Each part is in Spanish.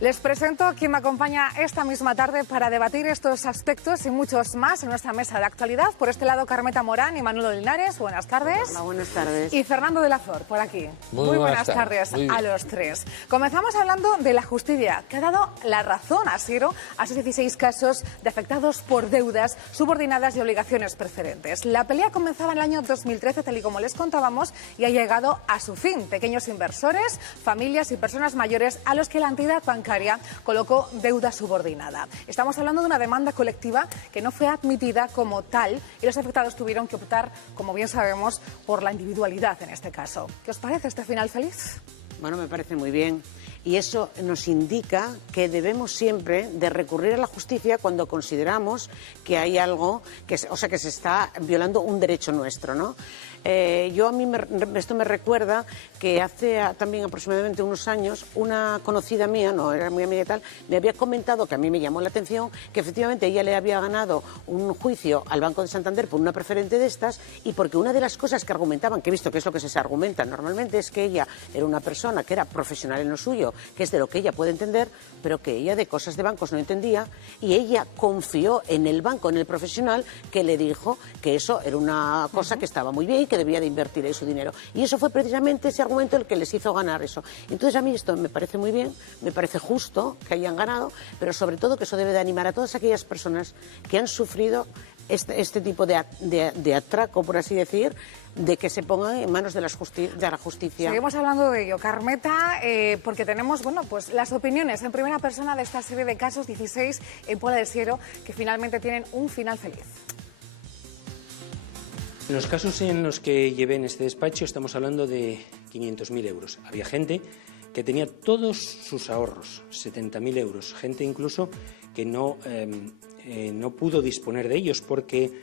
Les presento a quien me acompaña esta misma tarde para debatir estos aspectos y muchos más en nuestra mesa de actualidad. Por este lado, Carmeta Morán y Manolo Linares. Buenas tardes. Hola, buenas tardes. Y Fernando de la Flor, por aquí. Muy buenas tardes a los tres. Comenzamos hablando de la justicia, que ha dado la razón a Siero a esos 16 casos de afectados por deudas subordinadas y obligaciones preferentes. La pelea comenzaba en el año 2013, tal y como les contábamos, y ha llegado a su fin. Pequeños inversores, familias y personas mayores a los que la entidad bancaria colocó deuda subordinada. Estamos hablando de una demanda colectiva que no fue admitida como tal y los afectados tuvieron que optar, como bien sabemos, por la individualidad en este caso. ¿Qué os parece este final feliz? Bueno, me parece muy bien. Y eso nos indica que debemos siempre de recurrir a la justicia cuando consideramos que hay algo, que se está violando un derecho nuestro, ¿no? Esto me recuerda que hace también aproximadamente unos años una conocida mía, no era muy amiga y tal, me había comentado, que a mí me llamó la atención, que efectivamente ella le había ganado un juicio al Banco de Santander por una preferente de estas, y porque una de las cosas que argumentaban, que he visto que es lo que se argumenta normalmente, es que ella era una persona que era profesional en lo suyo, que es de lo que ella puede entender, pero que ella de cosas de bancos no entendía, y ella confió en el banco, en el profesional, que le dijo que eso era una cosa que estaba muy bien y que debía de invertir ahí su dinero. Y eso fue precisamente ese argumento el que les hizo ganar eso. Entonces a mí esto me parece muy bien, me parece justo que hayan ganado, pero sobre todo que eso debe de animar a todas aquellas personas que han sufrido este tipo de atraco, por así decir, de que se pongan en manos de la justicia. Seguimos hablando de ello, Carmeta, porque tenemos pues las opiniones en primera persona de esta serie de casos, 16 en Pola de Siero, que finalmente tienen un final feliz. En los casos en los que llevé en este despacho estamos hablando de 500.000 euros. Había gente que tenía todos sus ahorros, 70.000 euros. Gente incluso que no pudo disponer de ellos porque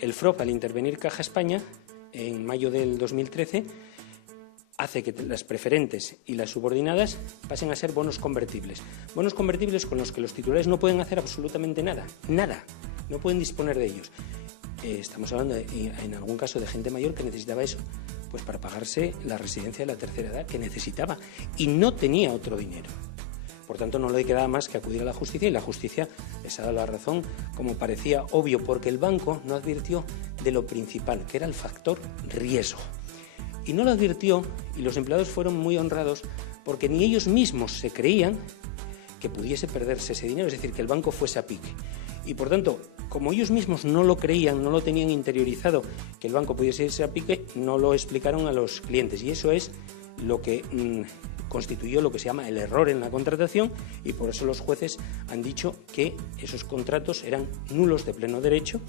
el FROP, al intervenir Caja España, en mayo del 2013, hace que las preferentes y las subordinadas pasen a ser bonos convertibles. Bonos convertibles con los que los titulares no pueden hacer absolutamente nada, no pueden disponer de ellos. Estamos hablando en algún caso de gente mayor que necesitaba eso, pues para pagarse la residencia de la tercera edad, que necesitaba y no tenía otro dinero. Por tanto, no le quedaba más que acudir a la justicia, y la justicia les ha dado la razón, como parecía obvio, porque el banco no advirtió de lo principal, que era el factor riesgo. Y no lo advirtió, y los empleados fueron muy honrados, porque ni ellos mismos se creían que pudiese perderse ese dinero, es decir, que el banco fuese a pique. Y por tanto, como ellos mismos no lo creían, no lo tenían interiorizado, que el banco pudiese irse a pique, no lo explicaron a los clientes. Y eso es lo que constituyó lo que se llama el error en la contratación, y por eso los jueces han dicho que esos contratos eran nulos de pleno derecho,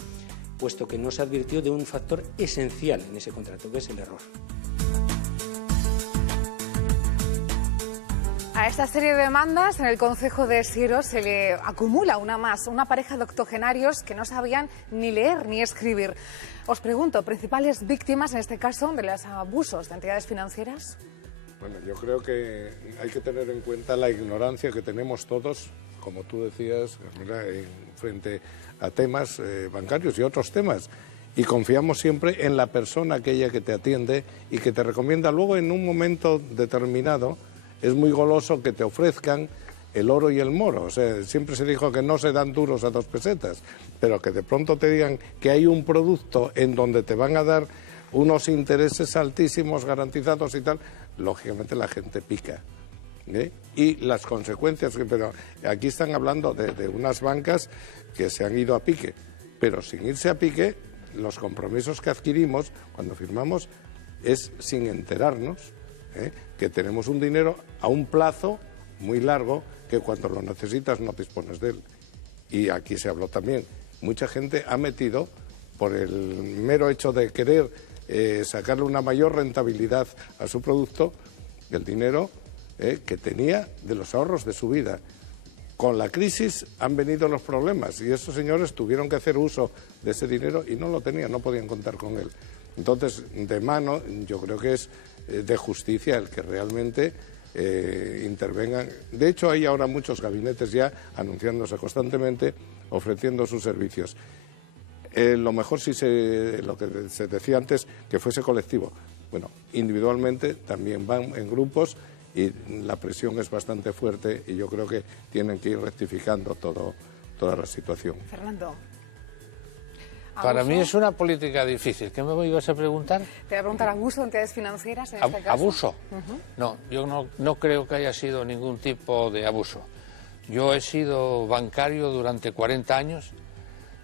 puesto que no se advirtió de un factor esencial en ese contrato, que es el error. A esta serie de demandas en el concejo de Siero se le acumula una más, una pareja de octogenarios que no sabían ni leer ni escribir. Os pregunto, ¿principales víctimas en este caso de los abusos de entidades financieras? Bueno, yo creo que hay que tener en cuenta la ignorancia que tenemos todos, como tú decías, frente a temas bancarios y otros temas. Y confiamos siempre en la persona aquella que te atiende y que te recomienda luego en un momento determinado. Es muy goloso que te ofrezcan el oro y el moro. O sea, siempre se dijo que no se dan duros a 2 pesetas, pero que de pronto te digan que hay un producto en donde te van a dar unos intereses altísimos, garantizados y tal, lógicamente la gente pica. Y las consecuencias, pero aquí están hablando de unas bancas que se han ido a pique, pero sin irse a pique, los compromisos que adquirimos cuando firmamos es sin enterarnos que tenemos un dinero a un plazo muy largo, que cuando lo necesitas no dispones de él. Y aquí se habló también, mucha gente ha metido, por el mero hecho de querer sacarle una mayor rentabilidad a su producto, el dinero que tenía de los ahorros de su vida. Con la crisis han venido los problemas y esos señores tuvieron que hacer uso de ese dinero y no lo tenían, no podían contar con él. Entonces, de mano, yo creo que es de justicia el que realmente intervengan. De hecho, hay ahora muchos gabinetes ya anunciándose constantemente, ofreciendo sus servicios. Lo mejor lo que se decía antes, que fuese colectivo. Bueno, individualmente también van en grupos y la presión es bastante fuerte y yo creo que tienen que ir rectificando toda la situación. Fernando. Para mí es una política difícil. ¿Qué me ibas a preguntar? Te voy a preguntar, ¿abuso de entidades financieras en este caso? ¿Abuso? No, yo no creo que haya sido ningún tipo de abuso. Yo he sido bancario durante 40 años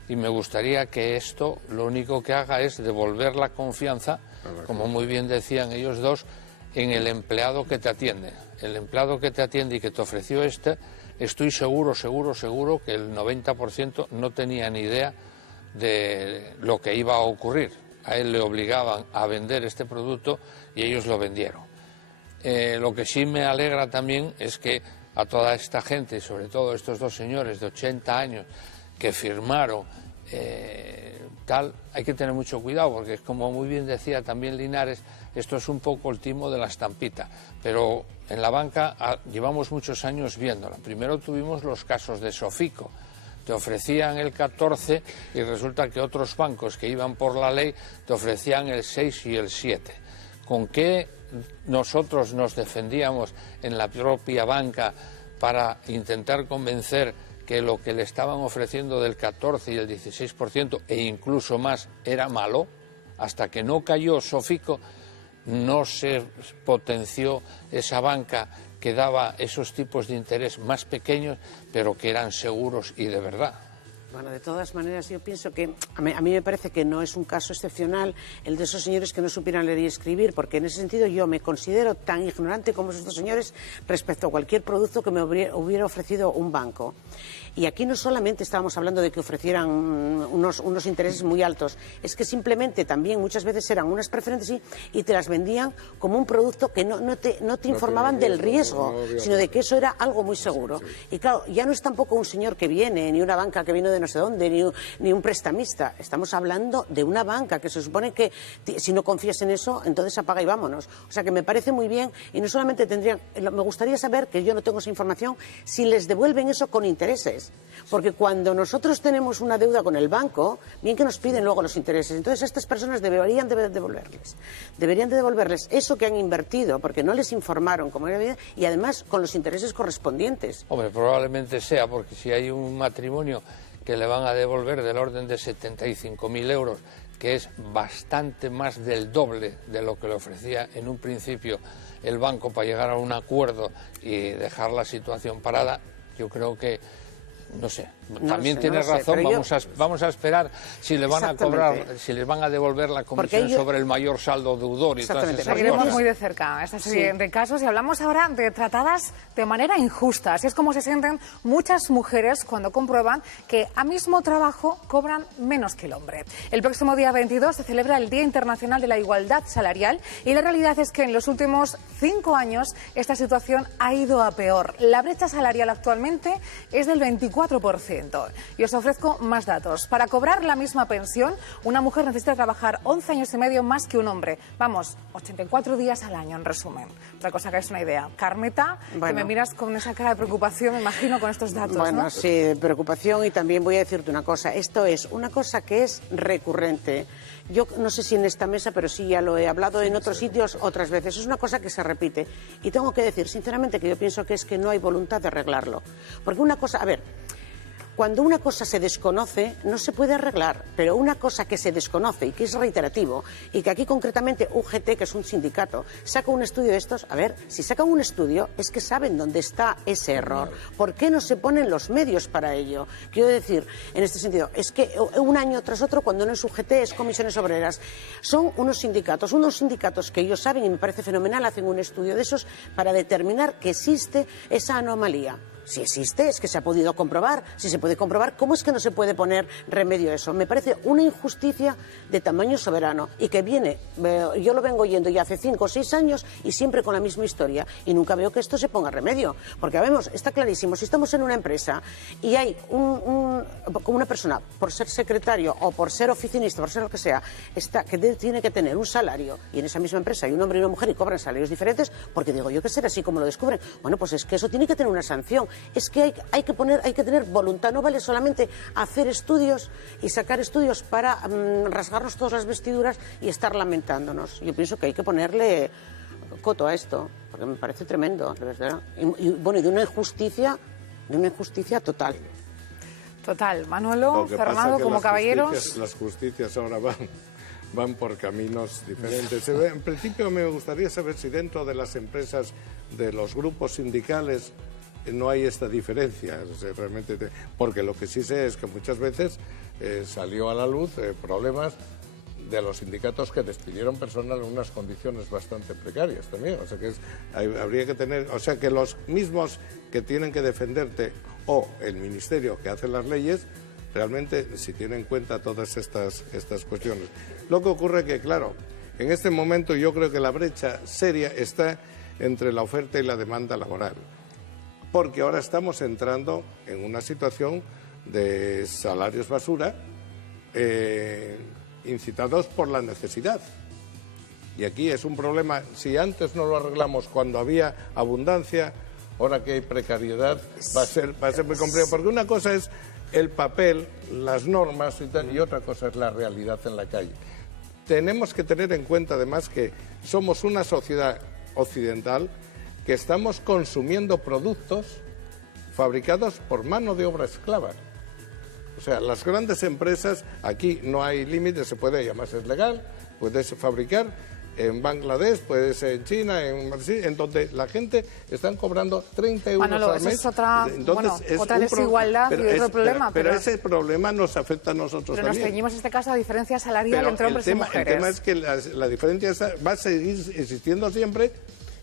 y me gustaría que esto lo único que haga es devolver la confianza, como muy bien decían ellos dos, en el empleado que te atiende. El empleado que te atiende y que te ofreció estoy seguro que el 90% no tenía ni idea de lo que iba a ocurrir. A él le obligaban a vender este producto y ellos lo vendieron. Lo que sí me alegra también es que a toda esta gente, sobre todo estos dos señores de 80 años que firmaron hay que tener mucho cuidado, porque como muy bien decía también Linares, esto es un poco el timo de la estampita, pero en la banca llevamos muchos años viéndola. Primero tuvimos los casos de Sofico. Te ofrecían el 14 y resulta que otros bancos que iban por la ley te ofrecían el 6 y el 7. ¿Con qué nosotros nos defendíamos en la propia banca para intentar convencer que lo que le estaban ofreciendo del 14 y el 16% e incluso más era malo? Hasta que no cayó Sofico, no se potenció esa banca que daba esos tipos de interés más pequeños, pero que eran seguros y de verdad. Bueno, de todas maneras, yo pienso que a mí me parece que no es un caso excepcional el de esos señores que no supieran leer y escribir, porque en ese sentido yo me considero tan ignorante como esos dos señores respecto a cualquier producto que me hubiera ofrecido un banco. Y aquí no solamente estábamos hablando de que ofrecieran unos intereses muy altos, es que simplemente también muchas veces eran unas preferentes y te las vendían como un producto que no te informaban del riesgo, sino de que eso era algo muy seguro. Y claro, ya no es tampoco un señor que viene, ni una banca que viene de no sé dónde, ni un prestamista. Estamos hablando de una banca que se supone que si no confías en eso, entonces apaga y vámonos. O sea que me parece muy bien y no solamente me gustaría saber, que yo no tengo esa información, si les devuelven eso con intereses. Porque cuando nosotros tenemos una deuda con el banco, bien que nos piden luego los intereses. Entonces a estas personas deberían de devolverles eso que han invertido, porque no les informaron como era vida, y además con los intereses correspondientes. Hombre, probablemente sea, porque si hay un matrimonio que le van a devolver del orden de 75.000 euros, que es bastante más del doble de lo que le ofrecía en un principio el banco para llegar a un acuerdo y dejar la situación parada, yo creo que no sé, también tienes razón, vamos a esperar si le van a cobrar, si les van a devolver la comisión sobre el mayor saldo deudor y todas esas cosas. Seguiremos muy de cerca esta serie de casos y hablamos ahora de tratadas de manera injusta. Así es como se sienten muchas mujeres cuando comprueban que a mismo trabajo cobran menos que el hombre. El próximo día 22 se celebra el Día Internacional de la Igualdad Salarial y la realidad es que en los últimos 5 años esta situación ha ido a peor. La brecha salarial actualmente es del 24%. Y os ofrezco más datos. Para cobrar la misma pensión, una mujer necesita trabajar 11 años y medio más que un hombre. Vamos, 84 días al año, en resumen. Otra cosa que es una idea. Carmeta, que me miras con esa cara de preocupación, me imagino, con estos datos, bueno, ¿no? Sí, preocupación, y también voy a decirte una cosa. Esto es una cosa que es recurrente. Yo no sé si en esta mesa, pero sí ya lo he hablado en otros sitios otras veces. Es una cosa que se repite. Y tengo que decir, sinceramente, que yo pienso que es que no hay voluntad de arreglarlo. Porque una cosa, a ver, cuando una cosa se desconoce, no se puede arreglar, pero una cosa que se desconoce y que es reiterativo, y que aquí concretamente UGT, que es un sindicato, saca un estudio de estos, a ver, si sacan un estudio es que saben dónde está ese error. ¿Por qué no se ponen los medios para ello? Quiero decir, en este sentido, es que un año tras otro, cuando no es UGT, es Comisiones Obreras, son unos sindicatos que ellos saben, y me parece fenomenal, hacen un estudio de esos para determinar que existe esa anomalía. Si existe, es que se ha podido comprobar. Si se puede comprobar, ¿cómo es que no se puede poner remedio a eso? Me parece una injusticia de tamaño soberano y que viene, yo lo vengo oyendo ya hace 5 o 6 años y siempre con la misma historia, y nunca veo que esto se ponga remedio. Porque, vemos, está clarísimo, si estamos en una empresa y hay como una persona, por ser secretario o por ser oficinista, por ser lo que sea, tiene que tener un salario, y en esa misma empresa hay un hombre y una mujer y cobran salarios diferentes, porque digo yo que será así como lo descubren. Bueno, pues es que eso tiene que tener una sanción. Es que hay que tener voluntad. No vale solamente hacer estudios y sacar estudios para rasgarnos todas las vestiduras y estar lamentándonos. Yo pienso que hay que ponerle coto a esto, porque me parece tremendo, de verdad. Y de una injusticia total. Total. Manolo, Fernando, como caballeros... Las justicias ahora van por caminos diferentes. En principio me gustaría saber si dentro de las empresas, de los grupos sindicales, no hay esta diferencia. Realmente, porque lo que sí sé es que muchas veces salió a la luz problemas de los sindicatos que despidieron personal en unas condiciones bastante precarias también. O sea que habría que tener, o sea que los mismos que tienen que defenderte o el ministerio que hace las leyes, realmente si tienen en cuenta todas estas cuestiones. Lo que ocurre que, claro, en este momento yo creo que la brecha seria está entre la oferta y la demanda laboral, porque ahora estamos entrando en una situación de salarios basura, incitados por la necesidad. Y aquí es un problema, si antes no lo arreglamos cuando había abundancia, ahora que hay precariedad va a ser muy complejo, porque una cosa es el papel, las normas y tal, y otra cosa es la realidad en la calle. Tenemos que tener en cuenta además que somos una sociedad occidental que estamos consumiendo productos fabricados por mano de obra esclava. O sea, las grandes empresas, aquí no hay límites, se puede, además es legal, puedes fabricar en Bangladesh, puede ser en China, en donde la gente están cobrando 30 euros Manolo, al mes. Es otra, otra desigualdad y otro problema. Pero ese problema nos afecta a nosotros también. Pero nos ceñimos en este caso a diferencia salarial entre hombres y mujeres. El tema es que la diferencia va a seguir existiendo siempre,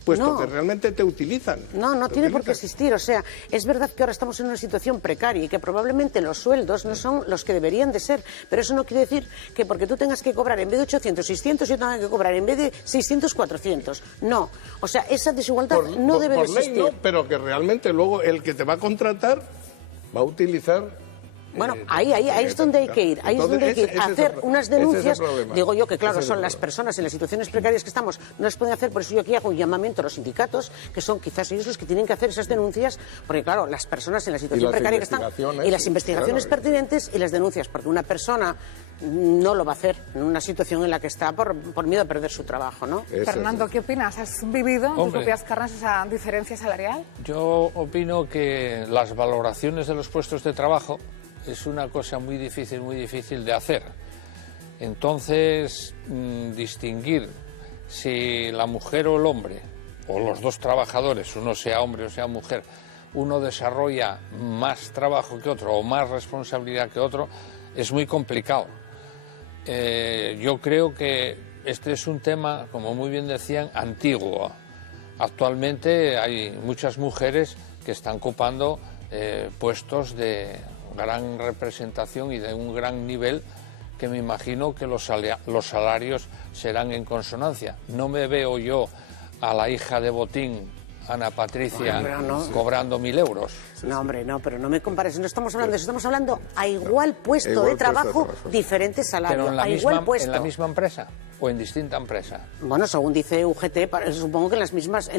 puesto que realmente te utilizan. No tiene por qué existir. O sea, es verdad que ahora estamos en una situación precaria y que probablemente los sueldos no son los que deberían de ser, pero eso no quiere decir que porque tú tengas que cobrar en vez de 800, 600, yo tenga que cobrar en vez de 600, 400. No. O sea, esa desigualdad no debe de existir. Por ley no, pero que realmente luego el que te va a contratar va a utilizar... Bueno, ahí es donde hay que ir. Ahí es donde hay que ir. Hacer unas denuncias. Digo yo que, claro, son las personas en las situaciones precarias que estamos, no las pueden hacer. Por eso yo aquí hago un llamamiento a los sindicatos, que son quizás ellos los que tienen que hacer esas denuncias, porque, claro, las personas en la situación precaria que están. Y las investigaciones pertinentes y las denuncias, porque una persona no lo va a hacer en una situación en la que está por miedo a perder su trabajo, ¿no? Fernando, ¿qué opinas? ¿Has vivido en tus propias carnes esa diferencia salarial? Yo opino que las valoraciones de los puestos de trabajo es una cosa muy difícil de hacer. Entonces, distinguir si la mujer o el hombre, o los dos trabajadores, uno sea hombre o sea mujer, uno desarrolla más trabajo que otro o más responsabilidad que otro, es muy complicado. Yo creo que este es un tema, como muy bien decían, antiguo. Actualmente hay muchas mujeres que están ocupando puestos de gran representación y de un gran nivel, que me imagino que los salarios serán en consonancia. No me veo yo a la hija de Botín, Ana Patricia, cobrando 1.000 euros. No, hombre, no, pero no me compares. No estamos hablando de eso, estamos hablando a igual puesto de trabajo, diferente salario. Pero ¿en la misma empresa o en distinta empresa? Bueno, según dice UGT, supongo que en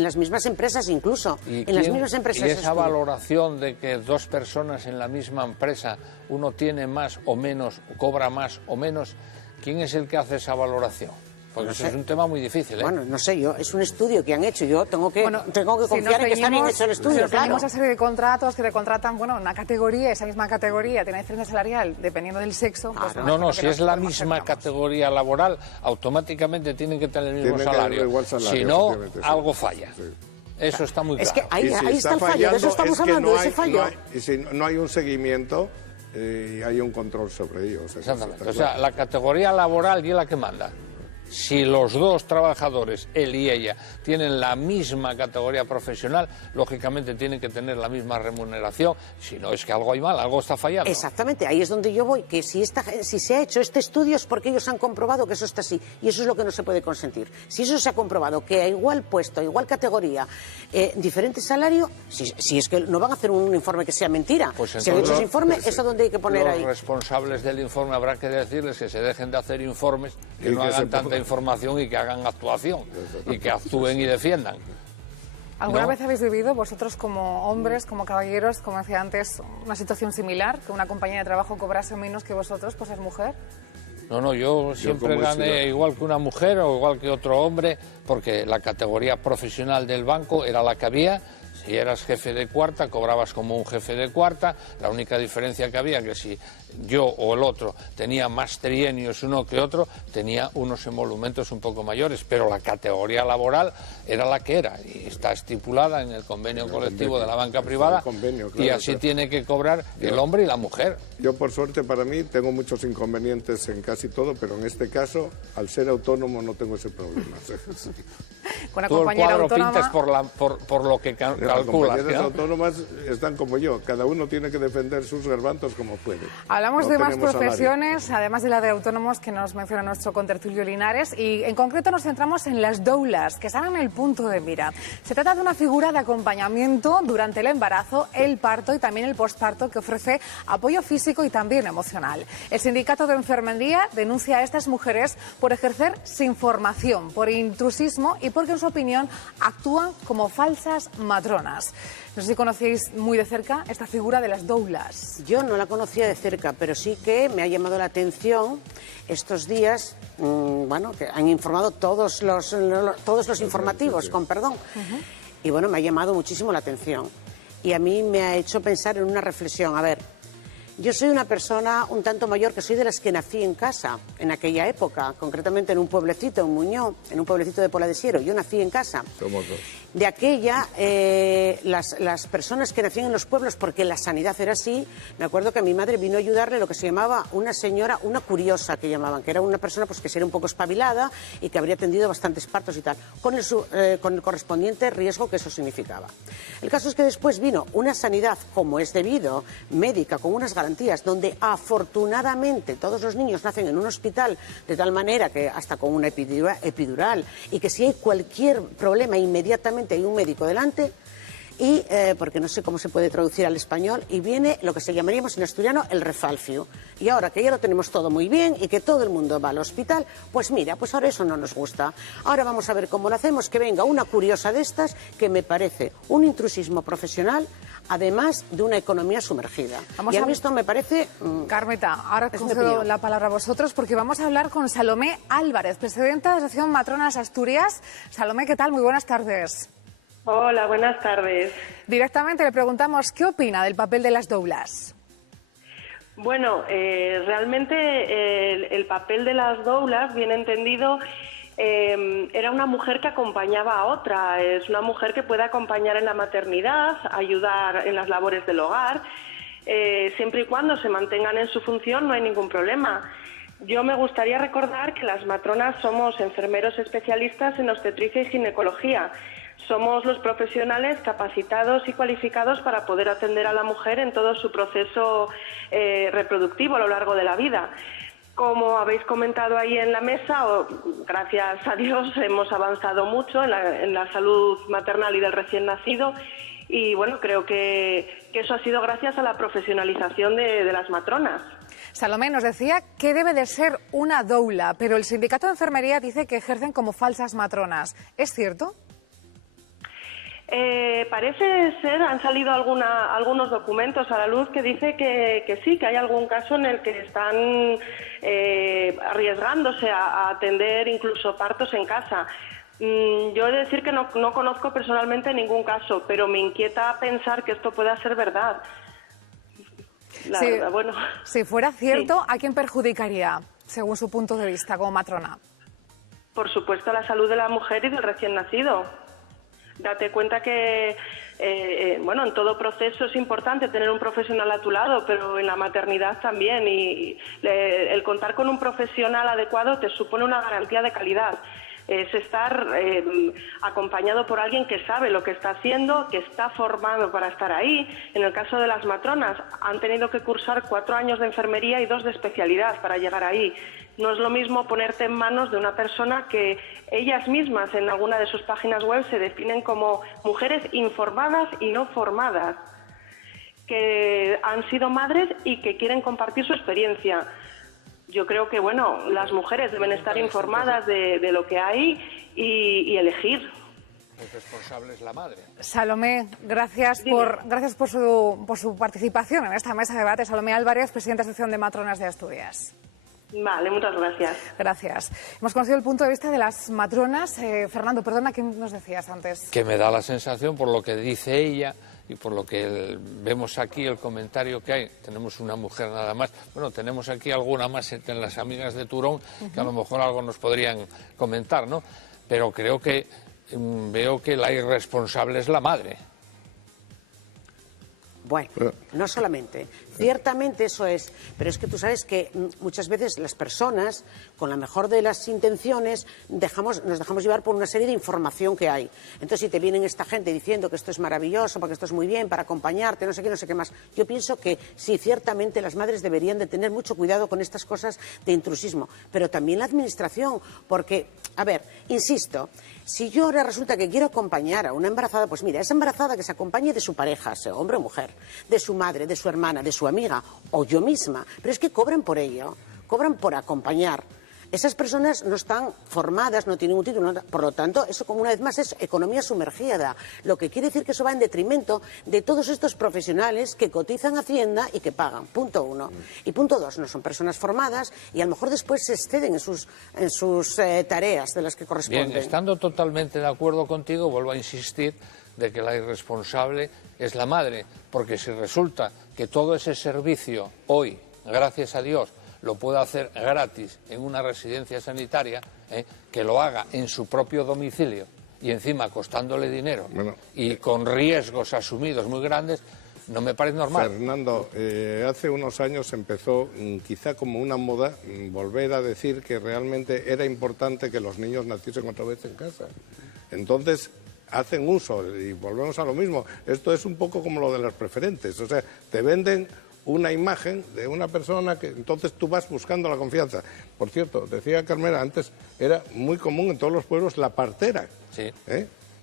las mismas empresas incluso. En las mismas empresas. ¿Y esa valoración de que dos personas en la misma empresa, uno tiene más o menos, cobra más o menos, quién es el que hace esa valoración? Porque eso es un tema muy difícil, ¿eh? Bueno, no sé, es un estudio que han hecho. Yo tengo que confiar en que está bien hecho el estudio, claro. Tenemos esa serie de contratos que te contratan, una categoría, esa misma categoría tiene diferencia salarial dependiendo del sexo. Pues, si es la misma categoría laboral, automáticamente tienen que tener el mismo salario. Si no, algo falla. Sí. Eso está muy claro. Es que ahí está el fallo, de eso estamos hablando, de ese fallo. Y si no hay un seguimiento, hay un control sobre ello. Exactamente. O sea, la categoría laboral y la que manda. Si los dos trabajadores, él y ella, tienen la misma categoría profesional, lógicamente tienen que tener la misma remuneración. Si no, es que algo hay mal, algo está fallando. Exactamente, ahí es donde yo voy, que si se ha hecho este estudio es porque ellos han comprobado que eso está así, y eso es lo que no se puede consentir. Si eso se ha comprobado, que a igual puesto, a igual categoría, diferente salario, si es que no van a hacer un informe que sea mentira. Pues si han hecho ese informe, es a donde hay que poner ahí. Los responsables del informe habrá que decirles que se dejen de hacer informes, que no hagan tanta información y que hagan actuación y que actúen y defiendan. ¿Alguna vez habéis vivido vosotros como hombres, como caballeros, como decía antes, una situación similar, que una compañía de trabajo cobrase menos que vosotros por ser mujer? No, yo siempre gané igual que una mujer o igual que otro hombre, porque la categoría profesional del banco era la que había. Si eras jefe de cuarta, cobrabas como un jefe de cuarta. La única diferencia que había que si yo o el otro tenía más trienios uno que otro, tenía unos emolumentos un poco mayores, pero la categoría laboral era la que era y está estipulada en el convenio colectivo de la banca privada, y así tiene que cobrar el hombre y la mujer. Yo, por suerte para mí, tengo muchos inconvenientes en casi todo, pero en este caso, al ser autónomo, no tengo ese problema. Con la Tú el compañera cuadro autónoma... pintas por lo que Las calculas, compañeras ¿no? autónomas están como yo, cada uno tiene que defender sus garbantos como puede. Hablamos No de más tenemos profesiones, salario. además de la de autónomos que nos menciona nuestro contertulio Linares, y en concreto nos centramos en las doulas, que están en el punto de mira. Se trata de una figura de acompañamiento durante el embarazo, el parto y también el posparto, que ofrece apoyo físico y también emocional. El sindicato de enfermería denuncia a estas mujeres por ejercer sin formación, por intrusismo y porque, en su opinión, actúan como falsas matronas. No sé si conocéis muy de cerca esta figura de las doulas. Yo no la conocía de cerca, pero sí que me ha llamado la atención estos días, bueno, que han informado todos los informativos, con perdón. Y bueno, me ha llamado muchísimo la atención. Y a mí me ha hecho pensar en una reflexión. A ver, yo soy una persona un tanto mayor, que soy de las que nací en casa, en aquella época, concretamente en un pueblecito, en Muñó, en un pueblecito de Pola de Siero. Yo nací en casa. Somos dos. De aquella, las personas que nacían en los pueblos, porque la sanidad era así, me acuerdo que mi madre vino a ayudarle lo que se llamaba una señora, una curiosa que llamaban, que era una persona pues que era un poco espabilada y que habría atendido bastantes partos y tal, con el correspondiente riesgo que eso significaba. El caso es que después vino una sanidad, como es debido, médica, con unas garantías, donde afortunadamente todos los niños nacen en un hospital de tal manera que hasta con una epidural, y que si hay cualquier problema inmediatamente hay un médico delante, y porque no sé cómo se puede traducir al español, y viene lo que se llamaríamos en asturiano el refalfio. Y ahora que ya lo tenemos todo muy bien y que todo el mundo va al hospital, pues mira, pues ahora eso no nos gusta. Ahora vamos a ver cómo lo hacemos, que venga una curiosa de estas, que me parece un intrusismo profesional, además de una economía sumergida. Y a mí esto me parece... Carmeta, ahora concedo la palabra a vosotros, porque vamos a hablar con Salomé Álvarez, presidenta de la Asociación Matronas Asturias. Salomé, ¿qué tal? Muy buenas tardes. Hola, buenas tardes. Directamente le preguntamos, ¿qué opina del papel de las doulas? Bueno, realmente el papel de las doulas, bien entendido, era una mujer que acompañaba a otra. Es una mujer que puede acompañar en la maternidad, ayudar en las labores del hogar, siempre y cuando se mantengan en su función no hay ningún problema. Yo me gustaría recordar que las matronas somos enfermeros especialistas en obstetricia y ginecología. Somos los profesionales capacitados y cualificados para poder atender a la mujer en todo su proceso reproductivo a lo largo de la vida. Como habéis comentado ahí en la mesa, gracias a Dios hemos avanzado mucho en la salud maternal y del recién nacido, y bueno, creo que eso ha sido gracias a la profesionalización de las matronas. Salomé nos decía que debe de ser una doula, pero el sindicato de enfermería dice que ejercen como falsas matronas. ¿Es cierto? Parece ser, han salido algunos documentos a la luz que dice que sí, que hay algún caso en el que están arriesgándose a atender incluso partos en casa. Yo he de decir que no conozco personalmente ningún caso, pero me inquieta pensar que esto pueda ser verdad. La verdad, bueno. Si fuera cierto, sí. ¿A quién perjudicaría, según su punto de vista como matrona? Por supuesto, la salud de la mujer y del recién nacido. Date cuenta que, bueno, en todo proceso es importante tener un profesional a tu lado, pero en la maternidad también. Y el contar con un profesional adecuado te supone una garantía de calidad. Es estar acompañado por alguien que sabe lo que está haciendo, que está formado para estar ahí. En el caso de las matronas, han tenido que cursar 4 años de enfermería y 2 de especialidad para llegar ahí. No es lo mismo ponerte en manos de una persona que ellas mismas en alguna de sus páginas web se definen como mujeres informadas y no formadas, que han sido madres y que quieren compartir su experiencia. Yo creo que, bueno, las mujeres deben estar informadas de lo que hay y elegir. El responsable es la madre. Salomé, gracias por su participación en esta mesa de debate. Salomé Álvarez, presidenta de la Asociación de Matronas de Asturias. Vale, muchas gracias. Gracias. Hemos conocido el punto de vista de las matronas. Fernando, perdona, ¿qué nos decías antes? Que me da la sensación, por lo que dice ella y por lo que vemos aquí, el comentario que hay, tenemos una mujer nada más, bueno, tenemos aquí alguna más entre las amigas de Turón, que a lo mejor algo nos podrían comentar, ¿no? Pero creo que veo que la irresponsable es la madre. Bueno, no solamente. Ciertamente eso es, pero es que tú sabes que muchas veces las personas, con la mejor de las intenciones, nos dejamos llevar por una serie de información que hay. Entonces, si te vienen esta gente diciendo que esto es maravilloso, porque esto es muy bien, para acompañarte, no sé qué más, yo pienso que sí, ciertamente las madres deberían de tener mucho cuidado con estas cosas de intrusismo, pero también la administración, porque, a ver, insisto, si yo ahora resulta que quiero acompañar a una embarazada, pues mira, esa embarazada que se acompañe de su pareja, sea hombre o mujer, de su madre, de su hermana, de su amiga o yo misma, pero es que cobran por ello, cobran por acompañar. Esas personas no están formadas, no tienen un título, por lo tanto, eso como una vez más es economía sumergida, lo que quiere decir que eso va en detrimento de todos estos profesionales que cotizan a Hacienda y que pagan, punto uno. Y punto dos, no son personas formadas y a lo mejor después se exceden en sus tareas de las que corresponden. Bien, estando totalmente de acuerdo contigo, vuelvo a insistir de que la irresponsable es la madre, porque si resulta que todo ese servicio hoy, gracias a Dios, lo puede hacer gratis en una residencia sanitaria, que lo haga en su propio domicilio y encima costándole dinero y con riesgos asumidos muy grandes, no me parece normal. Fernando, hace unos años empezó quizá como una moda volver a decir que realmente era importante que los niños naciesen otra vez en casa. Entonces hacen uso, y volvemos a lo mismo, esto es un poco como lo de las preferentes, o sea, te venden una imagen de una persona que entonces tú vas buscando la confianza. Por cierto, decía Carmela, antes era muy común en todos los pueblos la partera. Sí.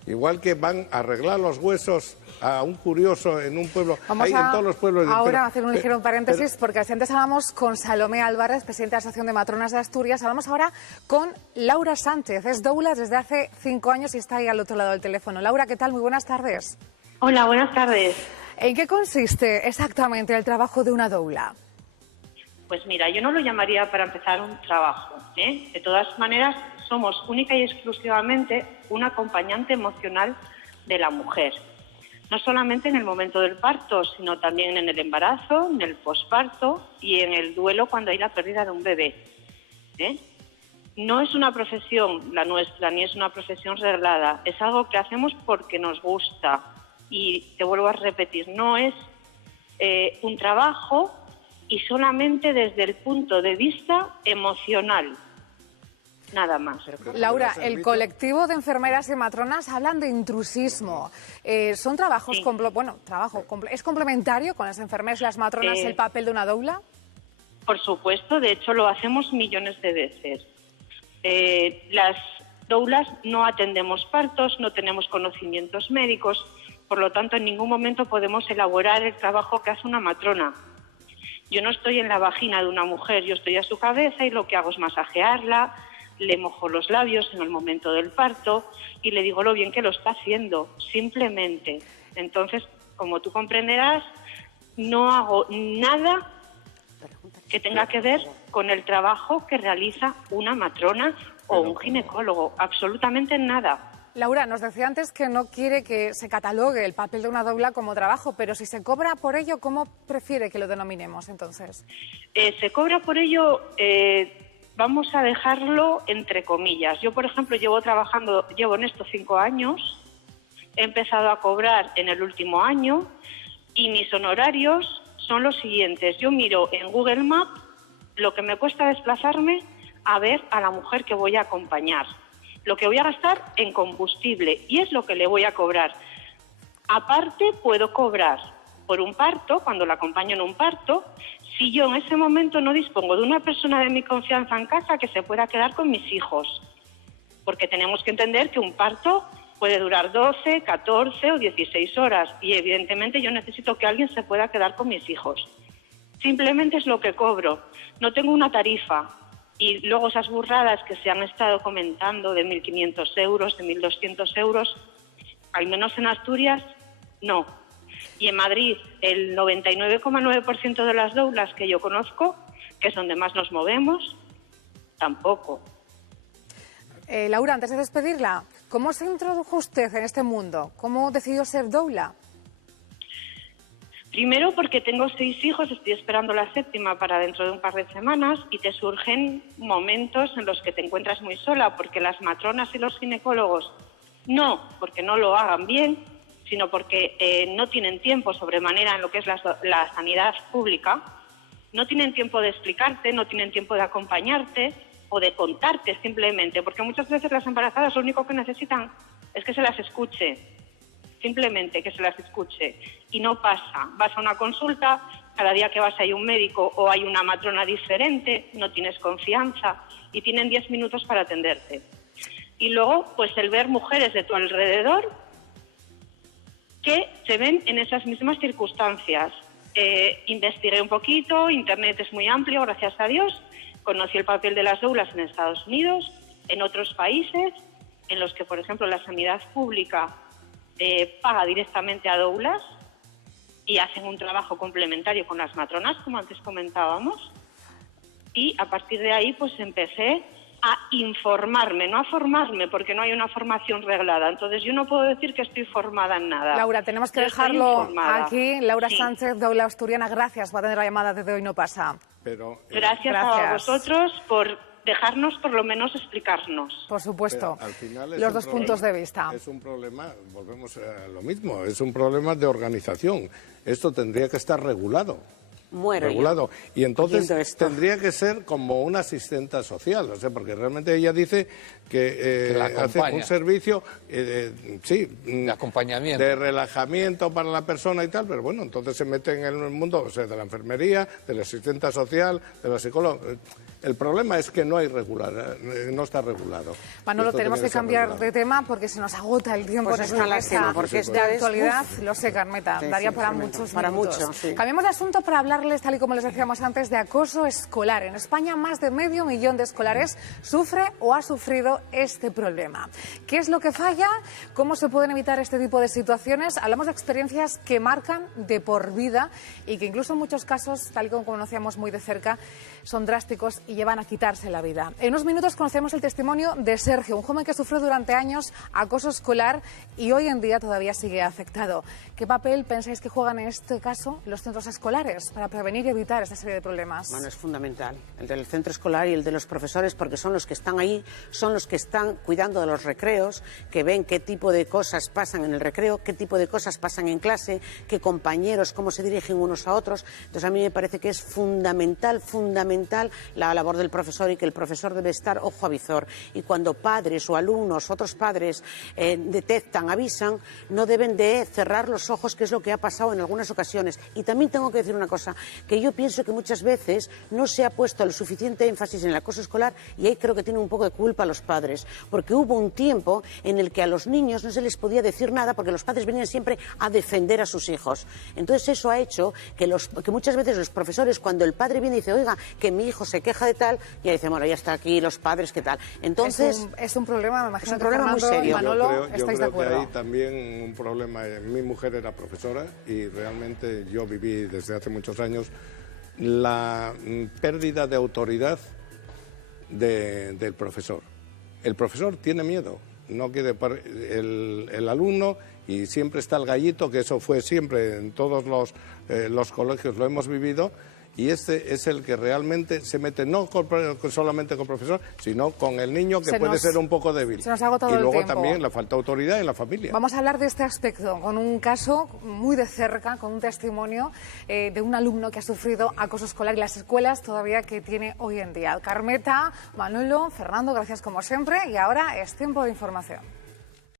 Igual que van a arreglar los huesos a un curioso en un pueblo. Vamos en todos los pueblos. Ahora a hacer un ligero paréntesis, porque antes hablamos con Salomé Álvarez, presidenta de la Asociación de Matronas de Asturias. Hablamos ahora con Laura Sánchez. Es doula desde hace 5 años y está ahí al otro lado del teléfono. Laura, ¿qué tal? Muy buenas tardes. Hola, buenas tardes. ¿En qué consiste exactamente el trabajo de una doula? Pues mira, yo no lo llamaría para empezar un trabajo, ¿eh? De todas maneras, somos única y exclusivamente un acompañante emocional de la mujer. No solamente en el momento del parto, sino también en el embarazo, en el posparto y en el duelo cuando hay la pérdida de un bebé, ¿eh? No es una profesión la nuestra, ni es una profesión reglada. Es algo que hacemos porque nos gusta. Y te vuelvo a repetir, no es un trabajo y solamente desde el punto de vista emocional. Nada más. Laura, el colectivo de enfermeras y matronas hablan de intrusismo. ¿Son trabajos Sí. ¿Es complementario con las enfermeras y las matronas el papel de una doula? Por supuesto, de hecho lo hacemos millones de veces. Las doulas no atendemos partos, no tenemos conocimientos médicos, por lo tanto en ningún momento podemos elaborar el trabajo que hace una matrona. Yo no estoy en la vagina de una mujer, yo estoy a su cabeza y lo que hago es masajearla, le mojo los labios en el momento del parto y le digo lo bien que lo está haciendo, simplemente. Entonces, como tú comprenderás, no hago nada que tenga que ver con el trabajo que realiza una matrona o un ginecólogo, absolutamente nada. Laura, nos decía antes que no quiere que se catalogue el papel de una doula como trabajo, pero si se cobra por ello, ¿cómo prefiere que lo denominemos entonces? Se cobra por ello, vamos a dejarlo entre comillas. Yo, por ejemplo, llevo en esto 5 años, he empezado a cobrar en el último año y mis honorarios son los siguientes. Yo miro en Google Maps lo que me cuesta desplazarme a ver a la mujer que voy a acompañar, lo que voy a gastar en combustible y es lo que le voy a cobrar. Aparte, puedo cobrar por un parto, cuando la acompaño en un parto, si yo en ese momento no dispongo de una persona de mi confianza en casa que se pueda quedar con mis hijos. Porque tenemos que entender que un parto puede durar 12, 14 o 16 horas y evidentemente yo necesito que alguien se pueda quedar con mis hijos. Simplemente es lo que cobro. No tengo una tarifa. Y luego esas burradas que se han estado comentando de 1.500 euros, de 1.200 euros, al menos en Asturias, no. Y en Madrid, el 99,9% de las doulas que yo conozco que es donde más nos movemos, tampoco. Laura, antes de despedirla, ¿cómo se introdujo usted en este mundo? ¿Cómo decidió ser doula? Primero porque tengo 6 hijos, estoy esperando la 7ª para dentro de un par de semanas y te surgen momentos en los que te encuentras muy sola porque las matronas y los ginecólogos, no porque no lo hagan bien, sino porque no tienen tiempo sobremanera en lo que es la sanidad pública, no tienen tiempo de explicarte, no tienen tiempo de acompañarte o de contarte simplemente, porque muchas veces las embarazadas lo único que necesitan es que se las escuche. Simplemente que se las escuche. Y no pasa. Vas a una consulta, cada día que vas hay un médico o hay una matrona diferente, no tienes confianza y tienen 10 minutos para atenderte. Y luego, pues el ver mujeres de tu alrededor que se ven en esas mismas circunstancias. Investigué un poquito, Internet es muy amplio, gracias a Dios. Conocí el papel de las doulas en Estados Unidos, en otros países, en los que, por ejemplo, la sanidad pública paga directamente a doulas y hacen un trabajo complementario con las matronas, como antes comentábamos. Y a partir de ahí pues empecé a informarme, no a formarme, porque no hay una formación reglada. Entonces yo no puedo decir que estoy formada en nada. Laura, tenemos que dejarlo aquí. Laura Sánchez, doula asturiana, gracias por atender la llamada de Hoy No Pasa. Gracias a vosotros por dejarnos por lo menos explicarnos. Por supuesto, al final los dos puntos de vista. Es un problema, volvemos a lo mismo, es un problema de organización. Esto tendría que estar regulado. Regulado. Y entonces tendría que ser como una asistenta social, o sea, porque realmente ella dice que hace un servicio de acompañamiento, de relajamiento para la persona y tal, pero bueno, entonces se mete en el mundo, o sea, de la enfermería, de la asistenta social, de la psicóloga. El problema es que no hay no está regulado. Manolo, tenemos que cambiar de tema porque se nos agota el tiempo. Pues es una lástima, porque es de actualidad, lo sé, Carmeta, daría para muchos minutos. Cambiamos de asunto para hablarles, tal y como les decíamos antes, de acoso escolar. En España, más de 500 000 de escolares sufre o ha sufrido este problema. ¿Qué es lo que falla? ¿Cómo se pueden evitar este tipo de situaciones? Hablamos de experiencias que marcan de por vida y que incluso en muchos casos, tal y como conocíamos muy de cerca, son drásticos y llevan a quitarse la vida. En unos minutos conocemos el testimonio de Sergio, un joven que sufrió durante años acoso escolar y hoy en día todavía sigue afectado. ¿Qué papel pensáis que juegan en este caso los centros escolares para prevenir y evitar esta serie de problemas? Bueno, es fundamental. El del centro escolar y el de los profesores, porque son los que están ahí, son los que están cuidando de los recreos, que ven qué tipo de cosas pasan en el recreo, qué tipo de cosas pasan en clase, qué compañeros, cómo se dirigen unos a otros. Entonces a mí me parece que es fundamental la labor del profesor y que el profesor debe estar ojo a visor. Y cuando padres o alumnos, otros padres detectan, avisan, no deben de cerrar los ojos, que es lo que ha pasado en algunas ocasiones. Y también tengo que decir una cosa, que yo pienso que muchas veces no se ha puesto el suficiente énfasis en el acoso escolar y ahí creo que tiene un poco de culpa los padres, porque hubo un tiempo en el que a los niños no se les podía decir nada porque los padres venían siempre a defender a sus hijos. Entonces eso ha hecho que muchas veces los profesores, cuando el padre viene y dice, oiga, que mi hijo se queja de tal, ya dicen, bueno, ya está aquí los padres, ¿qué tal? Entonces es un problema, me imagino, es un problema muy serio. Manolo, yo creo de acuerdo. Que hay también un problema. Mi mujer era profesora y realmente yo viví desde hace muchos años la pérdida de autoridad del profesor. El profesor tiene miedo, no quiere el alumno, y siempre está el gallito, que eso fue siempre en todos los colegios, lo hemos vivido. Y este es el que realmente se mete no solamente con el profesor, sino con el niño, que puede ser un poco débil. Se nos ha agotado el tiempo. Y luego también la falta de autoridad en la familia. Vamos a hablar de este aspecto con un caso muy de cerca, con un testimonio de un alumno que ha sufrido acoso escolar y las escuelas todavía que tiene hoy en día. Carmeta, Manolo, Fernando, gracias como siempre. Y ahora es tiempo de información.